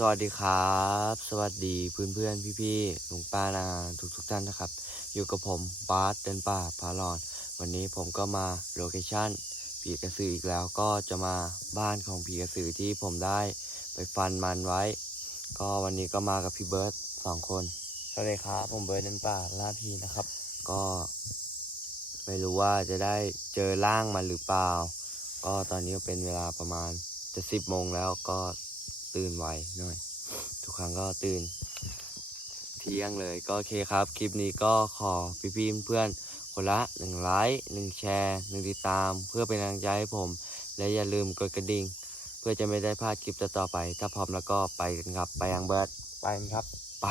สวัสดีครับ สวัสดีเพื่อนเพื่อนพี่พี่ๆลุงป้านาทุกทุกๆท่านนะครับ อยู่กับผมบาสเดินป่าพาหลอน วันนี้ผมก็มาโลเคชั่นผีกระสืออีกแล้วก็จะมาบ้านของผีกระสือที่ผมได้ไปฟันมันไว้ ก็วันนี้ก็มากับพี่เบิร์ตสองคนสวัสดีครับผมเบิร์ตเดินป่าล่าพีนะครับ ก็ ไม่รู้ว่าจะได้เจอร่างมันหรือเปล่า ก็ตอนนี้เป็นเวลาประมาณจะสิบโมงแล้วก็ ตื่นไวหน่อย ทุกครั้งก็ตื่น เที่ยงเลยก็โอเคครับ คลิปนี้ก็ขอพี่ๆเพื่อนคนละหนึ่งไลค์หนึ่งแชร์หนึ่งติดตาม เพื่อเป็นกำลังใจให้ผม และอย่าลืมกดกระดิ่ง เพื่อจะไม่ได้พลาดคลิปต่อไป ถ้าพร้อมแล้วก็ไปกันครับ ไปยังเบิร์ดไปกันครับ ไป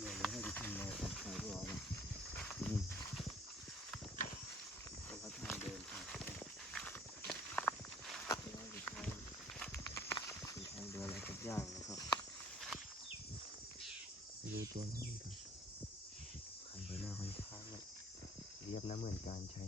ดี๋ยวให้ไปทำอะไรกับใครก็เอา อืม แล้วก็ทางเดินทางแล้วก็ทางเป็นทางเดินอะไรสักอย่างนะครับ ดูตัวนี้กันคันไปหน้าค่อนข้างแบบเรียบนะเหมือนการใช้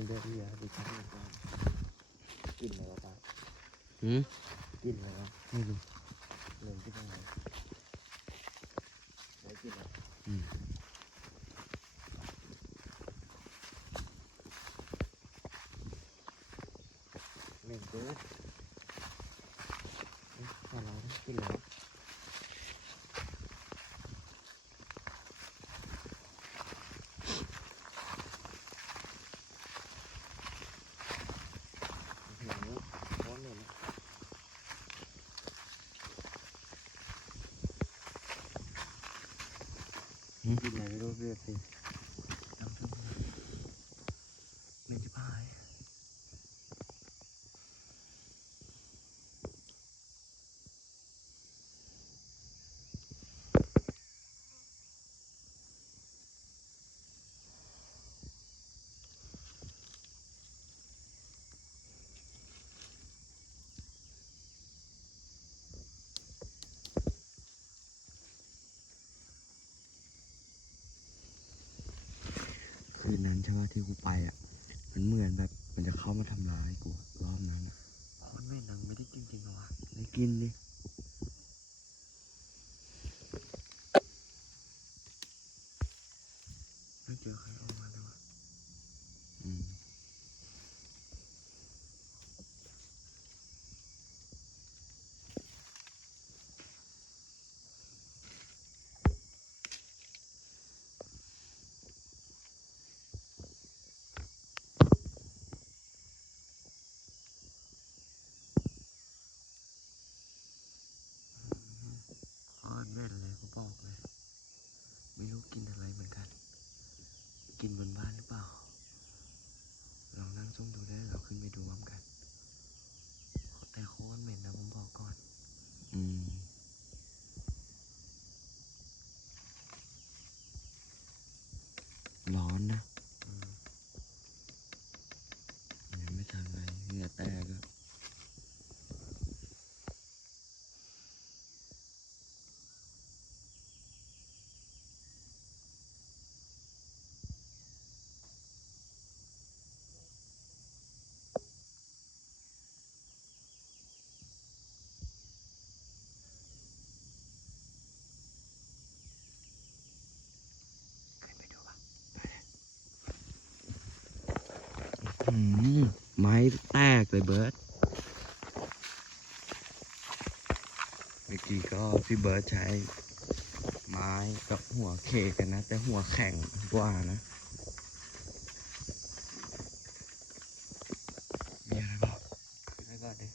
เพ่งเดินที่ยาดิฉันกินอะไรวะป้าหืมกินอะไรวะไม่รู้เริ่มที่ตรไหนไหนกินอะไรอืมเหม็นเกินเอ๊ะแต่เราต้องกินแล้วอื้อหือโคตรเหม็นกินอะไรไม่รู้เพื่อนสิน้ำส้มเหม็นจะพาย คืนนั้นใช่ไหมที่กูไปอะ มันเหมือนแบบมันจะเข้ามาทำร้ายกูอะรอบนั้นอะมันไม่นังไม่ได้กินจริงหรอวะได้กินดิไม่เจอใครออกมาเลยวะอืมอ๋อเล่นเลยกูบอกเลย ไม่รู้กินอะไรเหมือนกัน กินบนบ้านหรือเปล่า ลองนั่งซุ่มดูได้เราขึ้นไปดูพร้อมกัน แต่โคตรเหม็นนะผมบอกก่อน อืม ร้อนนะยังไม่ทำอะไรเหงื่อแตกอะขึ้นไปดูปะอืม ไม้แตกเลยเบิร์ตเมื่อกี้ก็พี่เบิร์ตใช้ ไม้กับหัวเคกันนะ แต่หัวแข็งกว่านะมีอะไรบ้างขึ้กอนดิ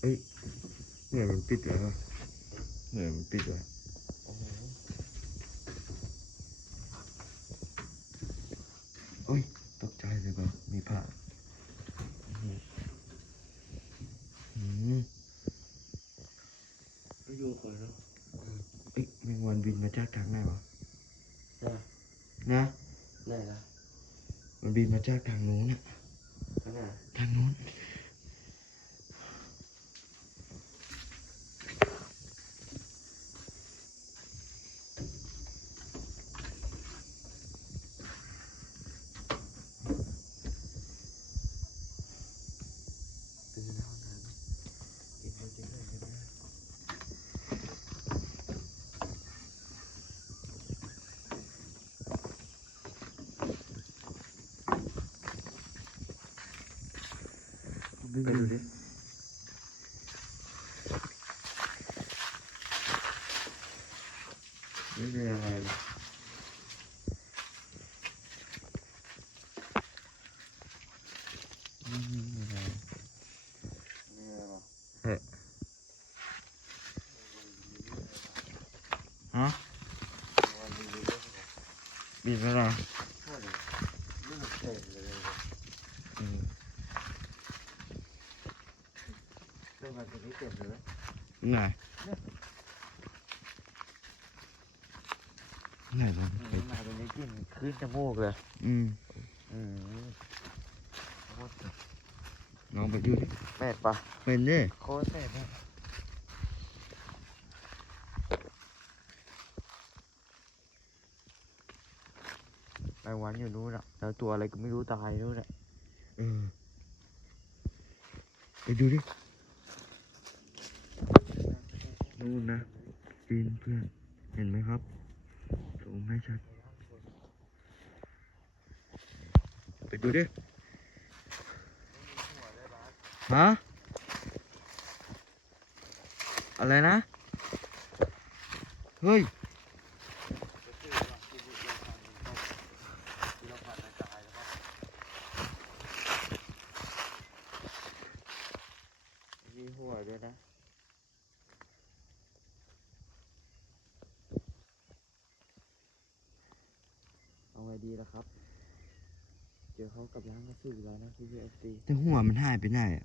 เอ้ยเนื่ยมันปิดแล้ว เหนื่อยมันปิดแล้วโอ้โหโอ้ย ตกใจเลยแบบมีผ้าอื้อหืออืมก็อยู่คนเนาะเอ้ยแมงวันบินมาจากทางไหนวะใช่นะไหนล่ะมันบินมาจากทางนู้นอะข้างหน้าทางนู้นเป็นในห้องน้ำกินมันจริงเลยใช่ไหม ไป ไป ดูดูดิดิไม่เป็นอะไรเลยไม่มีอะไรมีอะไรหรอฮะบินไปไหนพวกนี้ไม่หนักใจเลยเลย อืม เรื่องการตัวนี้เต็มเลยไหนไหนวะมาตรงนี้กินขึ้นจมูกเลย อืมอืมโคตรลองไปดูดิแม่ปะเป็นดิโคตรแม่ปะไปวันอยู่นู้นอะแล้วตัวอะไรก็ไม่รู้ตายนู้นอะเออไปดูดิ นู่นนะปีนเพื่อน เห็นไหมครับสูงให้ชัด ไปดูดิ ฮะ อะไรนะ เฮ้ย มีหัวด้วยนะ เอาไงดีล่ะครับ เจอเขากับร้านกระสือแล้วนะพี่พีเอฟซีแต่หัวมันหายไปไหนอะ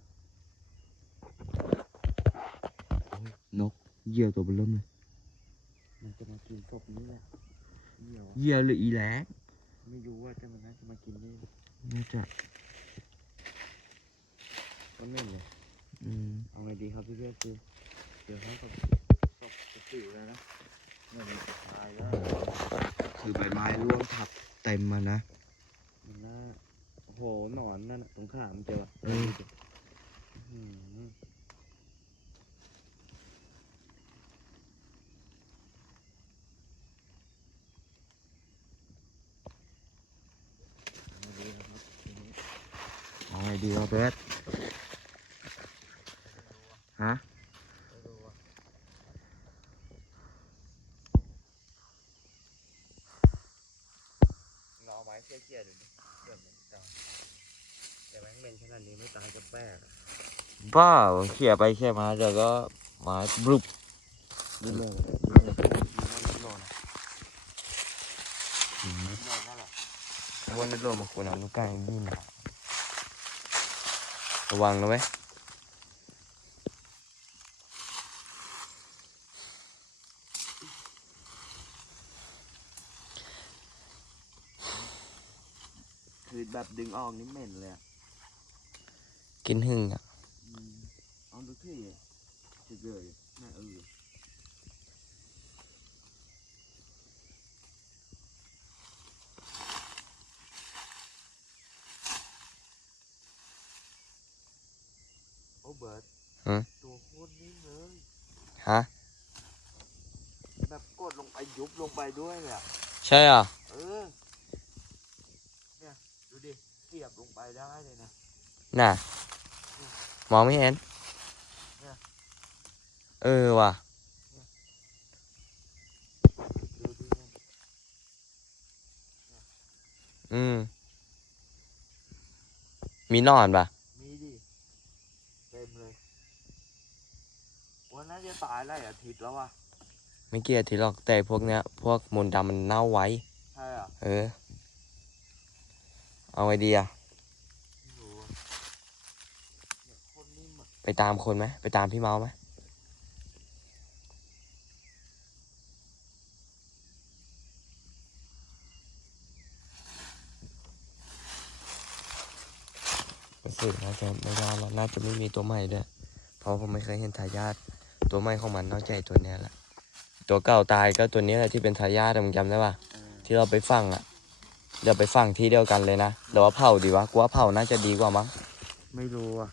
นกเหยี่ยวตัวเบลเริ่มเลยมันจะมากินศพนี่แหละเหี่ยวอะเหยี่ยวหรืออีแหลกไม่รู้ว่าแต่มันน่าจะมากินนี่น่าจะก็เหม็นเลยอืมเอาไงดีครับพี่พีเอฟซีเจอเขากับศพกระสือแล้วนะเนี่ยมันจะตายแล้ว คือใบไม้ร่วงทับ เต็มมานะมันน่าโอ้โหหนอนนั่นน่ะตรงขามันเจอวะเอออืมเอาดีนะครับทีนี้เอาไงดีวะเบสฮะ ไม่รู้อะ เราเอาไม้เขี่ยๆดูดิเดี๋ยวมันจะแต่แม่งเป็นขนาดนี้ไม่ตายก็แปลกอะบ้าเขี่ยไปเขี่ยมาเดี๋ยวก็ไม้บลุบดูเลยดูเลยดูโลนะโลนั่นแหละวันนี้โดนมาควรเอาลูกไก่นี่มาระวังนะเว้ย แบบดึงออกนี่เหม็นเลยอะกินหึ่งอะอืมเอาดูที่จะเกยน่าเออโอ้เบิร์ดฮะตัวโคตรนิ่มเลยฮะ แบบกดลงไปยุบลงไปด้วยเลยอะใช่อะเออเนี่ยดูดิเสียบลงไปได้เลยนะ น่ะ มองไม่เห็นเนี่ยเออว่ะดูดิเนี่ยอืม มีหนอนปะมีดิ เต็มเลย วันนั้นจะตายไล่อาทิตย์แล้วว่ะไม่เกี่ยวทีหรอกแต่พวกเนี้ย พวกมนต์ดำมันเน่าไว้ ใช่อะ เออ เอาไงดีอะไปตามคนไหมไปตามพี่เมาไหมรู้สึกน่าจะไม่รอดแล้วน่าจะไม่มีตัวใหม่ด้วยเพราะผมไม่เคยเห็นทายาทตัวใหม่ของมันนอกจากตัวเนี้ยแหละตัวเก่าตายก็ตัวนี้แหละที่เป็นทายาทอะมึงจำได้ปะที่เราไปฟังอะ เดี๋ยวไปฟังที่เดียวกันเลยนะหรือว่าเผาดีวะกูว่าเผาน่าจะดีกว่ามั้งไม่รู้อะ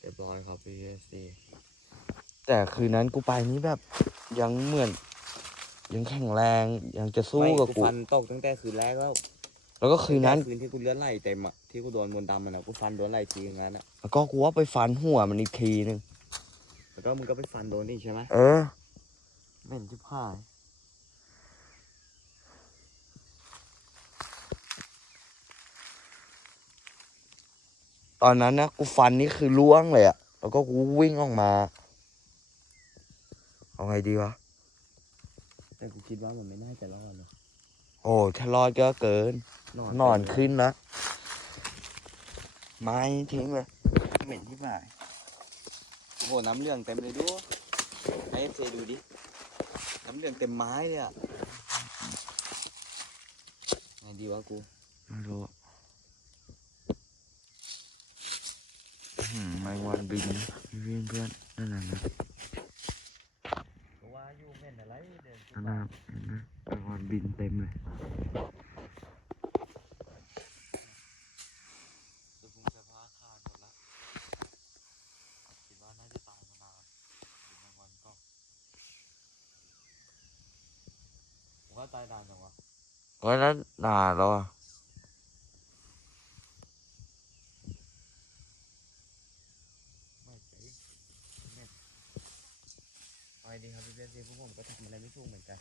เรียบร้อยครับพี่เอซีแต่คืนนั้นกูไปนี้แบบยังเหมือน ยังแข็งแรงยังจะสู้กับกูฟันตกตั้งแต่คืนแรกแล้ว แล้วก็คืนนั้นคืนที่กูเลือดไหลเต็มอะที่กูโดนมนต์ดำมันอะกูฟันโดนไหลทีอย่างนั้นอะแล้วก็กูว่าไปฟันหัวมันอีกทีนึง แล้วก็มึงก็ไปฟันโดนอีกใช่ไหมเออเหม็นชิบหายตอนนั้นนะกูฟันนี่คือล่วงเลยอะแล้วก็กูวิ่งออกมา เอาไงดีวะ แต่กูคิดว่ามันไม่น่าจะรอดนะโอ้ถ้ารอดก็เกิน นอนขึ้นนะ ไม้ทิ้งเลย เหม็นที่หาย โอ้โหน้ำเหลืองเต็มเลยด้วยให้เฟดูดิ น้ำเหลืองเต็มไม้เลยอะไงดีวะกูไม่รู้อะอื้อหือไม่วันบินนะเพื่อนเพื่อนนั่นน่ะนะกูว่าอยู่เหม็นอะไรเดินนั่นน่ะเห็นไหมไม่วันบินเต็มเลย จะพุงจะพาขาด ตายนานจังวะ โอ้ยนั้นนานแล้วอะไม่ใช่ไม่เอาไงดีครับพี่เพื่อนซีพวกผมก็ทำอะไรไม่ถูกเหมือนกัน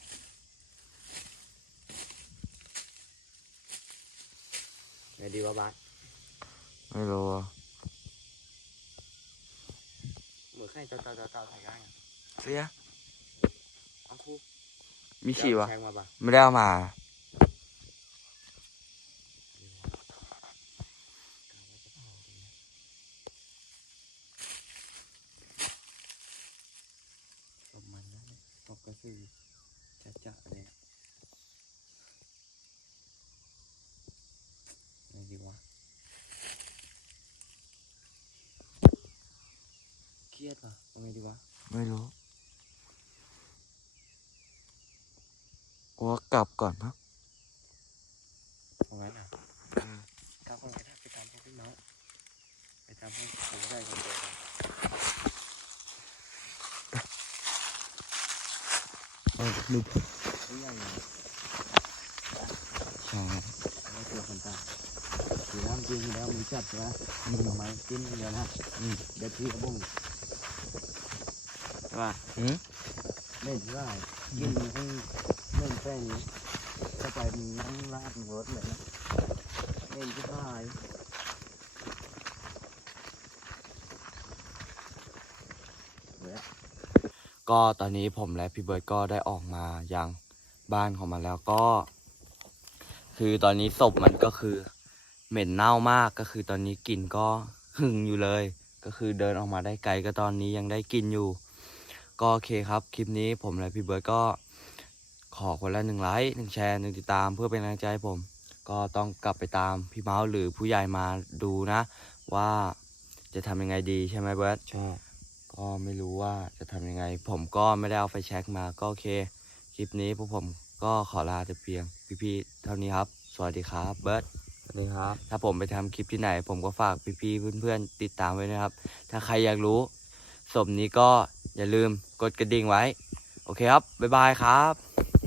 ไงดีวะบาส ไม่รู้อะ เหมือนใครเจ้าเจ้าเจ้าเจ้าถ่ายง่ายอะ เสีย เอาคู่ มีฉี่วะ แทงมาปะ ไม่ได้เอามา ตบมันนะเนี่ยตบกระสือจะจะเลยอะไงดีวะเค รียดปะเอาไงดีวะไม่รู้ว่ากลับก่อนนะเอางั้นอะก้าวคนก็ได้ไปตามพวกพี่เมาส์ไปตามพวกผมได้คนเดียวกันเออดูไม่ยังไงใช่ไม่เจอคนตายถือน้ำจริงแล้วมีจัดนะมีหน่อไม้กินเดียวนะอืมเด็ดที่กระบุ้ง ใช่ป่ะอืมเล่นได้กินให้เล่นแป้งนี้เข้าไปนั่งลาดรถเลยนะเล่นที่บ้ายก็ตอนนี้ผมและพี่เบิร์ดก็ได้ออกมายังบ้านของมันแล้วก็ คือตอนนี้ศพมันก็คือเหม็นเน่ามากก็คือตอนนี้กลิ่นก็หึงอยู่เลย ก็คือเดินออกมาได้ไกลก็ตอนนี้ยังได้กลินอยู่ ก็โอเคครับ คลิปนี้ผมและพี่เบิร์ดก็ขอคนละหนึ่งไลค์หนึ่งแชร์หนึ่งติดตามเพื่อเป็นกำลังใจให้ผม ก็ต้องกลับไปตามพี่เมาส์หรือผู้ใหญ่มาดูนะ ว่าจะทำยังไงดีใช่ไหมเบิร์ดใช่ก็ไม่รู้ว่าจะทำยังไง ผมก็ไม่ได้เอาไฟแช็กมาก็โอเค คลิปนี้พวกผมก็ขอลาแต่เพียง พี่ๆเท่านี้ครับ สวัสดีครับเบิร์ดนี่ครับ ถ้าผมไปทำคลิปที่ไหน ผมก็ฝากพี่ๆเพื่อนๆติดตามไว้นะครับ ถ้าใครอยากรู้ศพนี้ก็อย่าลืม กดกระดิ่งไว้ โอเคครับ บ๊ายบายครับ